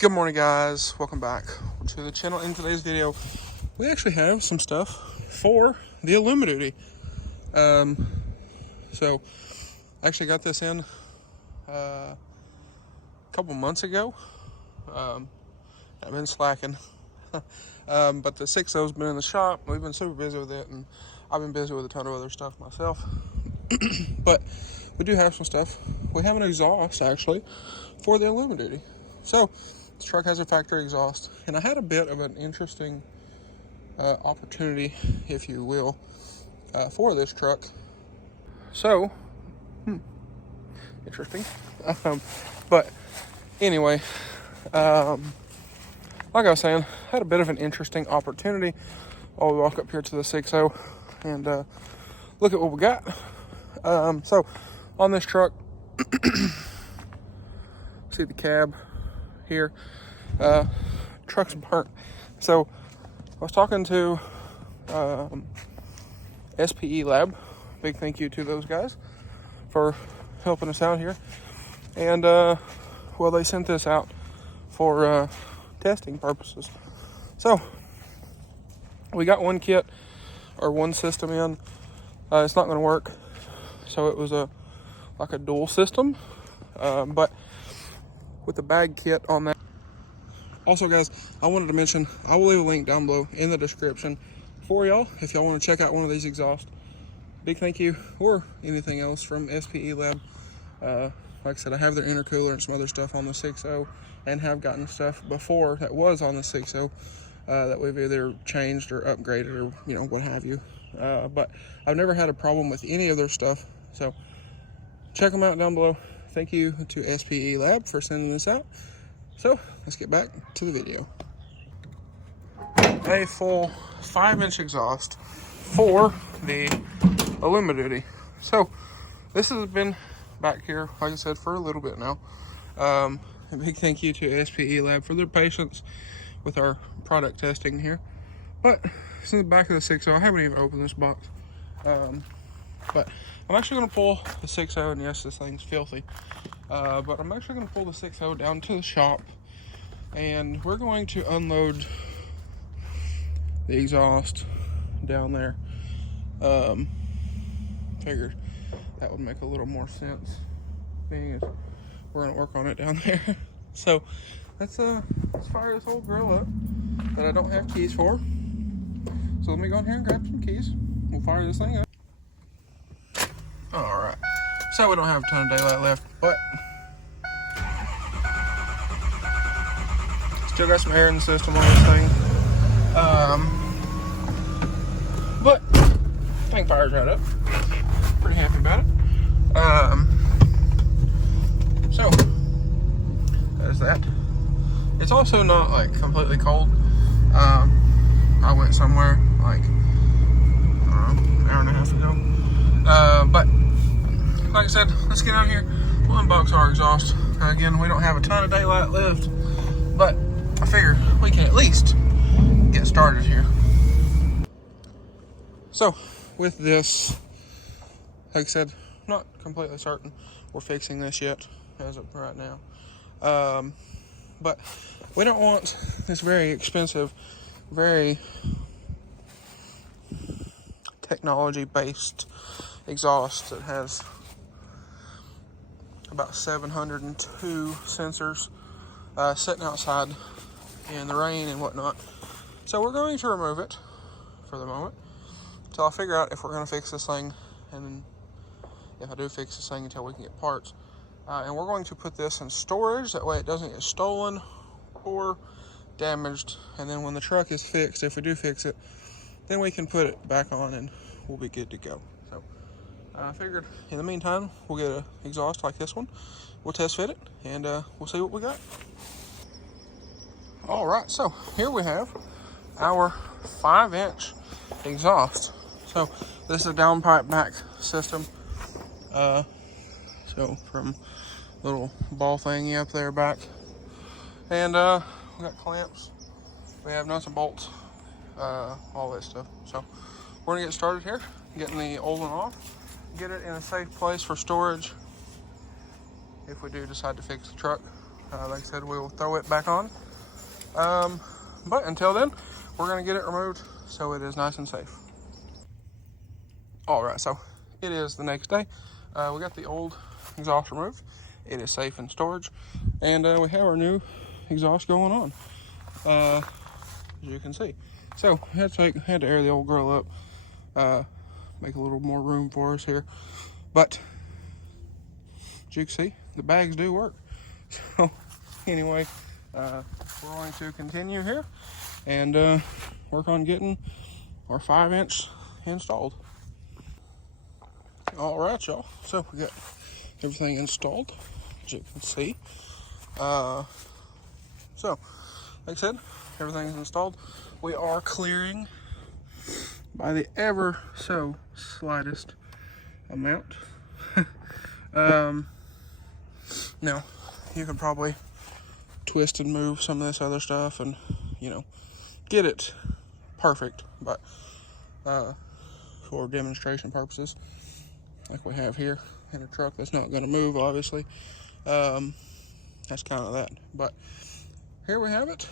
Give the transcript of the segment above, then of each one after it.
Good morning, guys. Welcome back to the channel. In today's video, we actually have some stuff for the ALUMIDUTY. So I actually got this in a couple months ago. I've been slacking, but the 6.0's been in the shop. We've been super busy with it, and I've been busy with a ton of other stuff myself. But we do have some stuff. We have an exhaust actually for the ALUMIDUTY. So this truck has a factory exhaust, and I had a bit of an interesting opportunity, if you will, for this truck. So, interesting. But anyway, like I was saying, I had a bit of an interesting opportunity while we walk up here to the 6.0 and look at what we got. So on this truck, see the cab here, truck's burnt. So I was talking to SPELAB. Big thank you to those guys for helping us out here. And well, they sent this out for testing purposes. So we got one kit or one system in. It's not going to work, so it was like a dual system, but with the bag kit on that. Also, guys, I wanted to mention, I will leave a link down below in the description for y'all if y'all want to check out one of these exhausts. Big thank you, or anything else from SPELAB. Like I said, I have their intercooler and some other stuff on the 6.0, and have gotten stuff before that was on the 6.0 that we've either changed or upgraded, or what have you. But I've never had a problem with any of their stuff, so check them out down below. Thank you to SPELAB for sending this out. So let's get back to the video. A full 5-inch exhaust for the ALUMIDUTY. So this has been back here, like I said, for a little bit now. A big thank you to SPELAB for their patience with our product testing here. But it's in the back of the 6.0. I haven't even opened this box. But I'm actually going to pull the 6.0, and yes, this thing's filthy. But I'm actually going to pull the 6.0 down to the shop, and we're going to unload the exhaust down there. Figured that would make a little more sense, being as we're going to work on it down there. So let's fire this old grill up that I don't have keys for. So let me go in here and grab some keys. We'll fire this thing up. Alright, so we don't have a ton of daylight left, but still got some air in the system on this thing. But thing fires right up. Pretty happy about it. So there's that. It's also not like completely cold. I went somewhere like, I don't know, an hour and a half ago. But like I said, let's get out here. We'll unbox our exhaust. Again, we don't have a ton of daylight left, but I figure we can at least get started here. So with this, like I said, not completely certain we're fixing this yet as of right now. But we don't want this very expensive, very technology-based exhaust that has about 702 sensors sitting outside in the rain and whatnot. So we're going to remove it for the moment until I figure out if we're going to fix this thing, and if I do fix this thing, until we can get parts. And we're going to put this in storage, that way it doesn't get stolen or damaged, and then when the truck is fixed, if we do fix it, then we can put it back on and we'll be good to go. So I figured in the meantime, we'll get an exhaust like this one, we'll test fit it, and we'll see what we got. All right, so here we have our 5-inch exhaust. So this is a downpipe back system. So from little ball thingy up there back, and we got clamps, we have nuts and bolts, all that stuff. So we're gonna get started here, getting the old one off, get it in a safe place for storage if we do decide to fix the truck. Like I said, we will throw it back on. But until then, we're going to get it removed so it is nice and safe. All right, so it is the next day. We got the old exhaust removed. It is safe in storage, and we have our new exhaust going on, as you can see. So we had to air the old grill up, make a little more room for us here. But as you can see, the bags do work. So anyway, we're going to continue here and work on getting our 5-inch installed. All right, y'all. So we got everything installed, as you can see. So, like I said, everything's installed. We are clearing by the ever so slightest amount. Now, you can probably twist and move some of this other stuff and, get it perfect, but for demonstration purposes, like we have here in a truck that's not going to move, obviously, that's kind of that. But here we have it.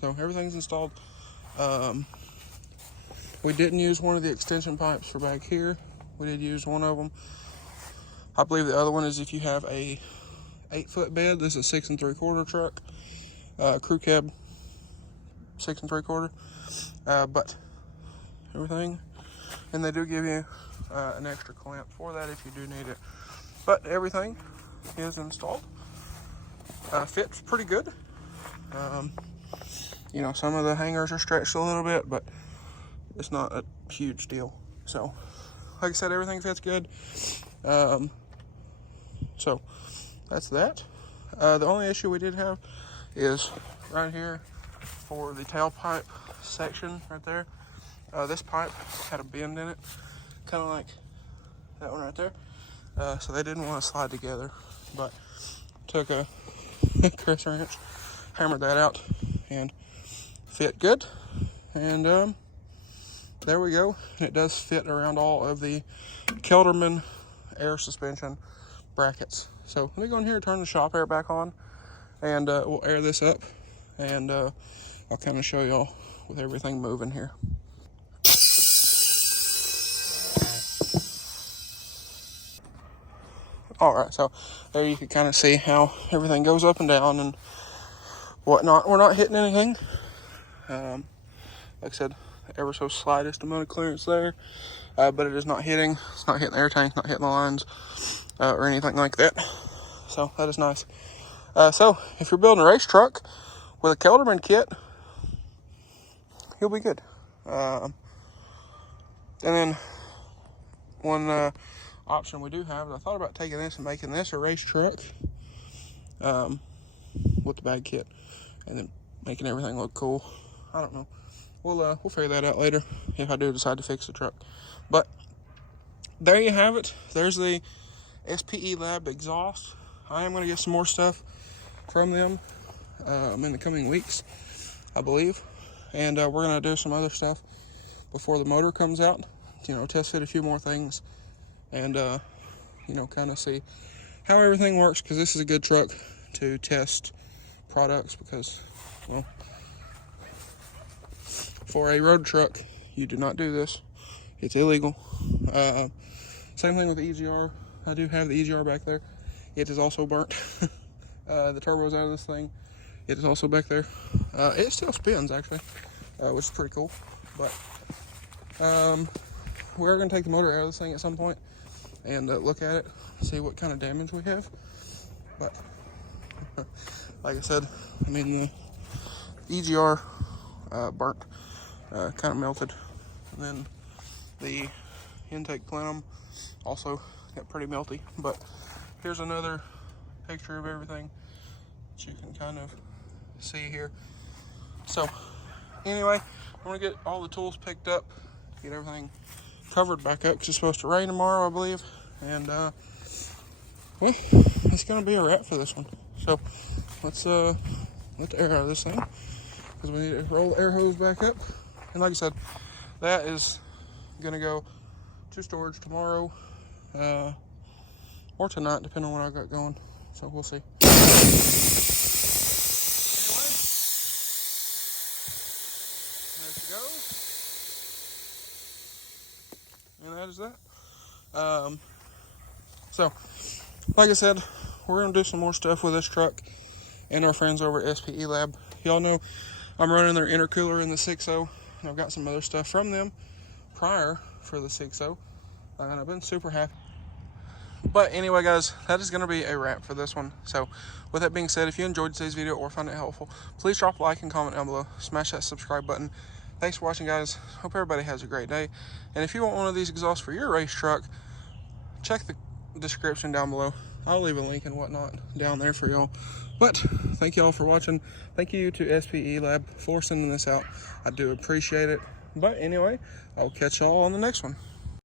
So everything's installed. We didn't use one of the extension pipes for back here. We did use one of them. I believe the other one is if you have a 8-foot bed. This is a 6 3/4 truck, crew cab 6 3/4. But everything, and they do give you an extra clamp for that if you do need it. But everything is installed. Fits pretty good. Some of the hangers are stretched a little bit, but it's not a huge deal. So, like I said, everything fits good. So that's that. The only issue we did have is right here for the tailpipe section right there. This pipe had a bend in it, kind of like that one right there. So they didn't want to slide together, but took a Chris wrench, hammered that out, and fit good. And there we go. And it does fit around all of the KELDERMAN air suspension brackets. So let me go in here and turn the shop air back on, and we'll air this up, and I'll kind of show y'all with everything moving here. All right, so there you can kind of see how everything goes up and down and whatnot. We're not hitting anything. Like I said, ever so slightest amount of clearance there, but it is not hitting. It's not hitting the air tank, not hitting the lines, or anything like that. So that is nice. So if you're building a race truck with a KELDERMAN kit, you'll be good. And then one option we do have, I thought about taking this and making this a race truck with the bag kit, and then making everything look cool. I don't know. We'll figure that out later if I do decide to fix the truck. But there you have it. There's the SPELAB exhaust. I am going to get some more stuff from them in the coming weeks, I believe. And we're going to do some other stuff before the motor comes out. Test fit a few more things, and kind of see how everything works, because this is a good truck to test products, because, well, for a road truck, you do not do this. It's illegal. Same thing with the EGR. I do have the EGR back there. It is also burnt. The turbo's out of this thing. It is also back there. It still spins, actually, which is pretty cool. But we're going to take the motor out of this thing at some point and look at it, see what kind of damage we have. But like I said, the EGR burnt, kind of melted, and then the intake plenum also got pretty melty. But here's another picture of everything that you can kind of see here. So anyway, I'm gonna get all the tools picked up, get everything covered back up, because it's supposed to rain tomorrow, I believe. And well, it's gonna be a wrap for this one. So let's let the air out of this thing, because we need to roll the air hose back up. And like I said, that is gonna go to storage tomorrow or tonight, depending on what I got going. So we'll see. that is that. So, like I said, we're going to do some more stuff with this truck and our friends over at SPELAB. Y'all know I'm running their intercooler in the 6.0, and I've got some other stuff from them prior for the 6.0, and I've been super happy. But anyway, guys, that is going to be a wrap for this one. So, with that being said, if you enjoyed today's video or found it helpful, please drop a like and comment down below. Smash that subscribe button. Thanks for watching, guys. Hope everybody has a great day. And if you want one of these exhausts for your race truck, check the description down below. I'll leave a link and whatnot down there for y'all. But thank y'all for watching. Thank you to SPELAB for sending this out. I do appreciate it. But anyway, I'll catch y'all on the next one.